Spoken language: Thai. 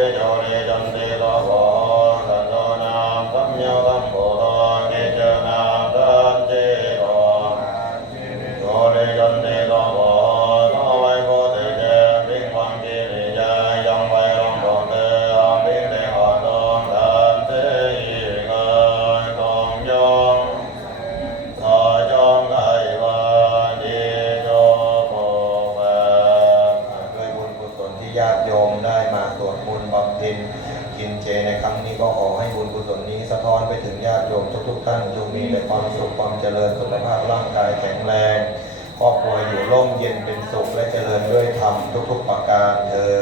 জলে জলে ญาติโยมได้มาสวดมนต์บำเพ็ญกินเจในครั้งนี้ก็ขอให้บุญกุศลนี้สะท้อนไปถึงญาติโยมทุกๆท่านจงมีแต่ความสุขความเจริญสุขภาพร่างกายแข็งแรงครอบครัวอยู่ร่มเย็นเป็นสุขและเจริญด้วยธรรมทุกๆประการเธอ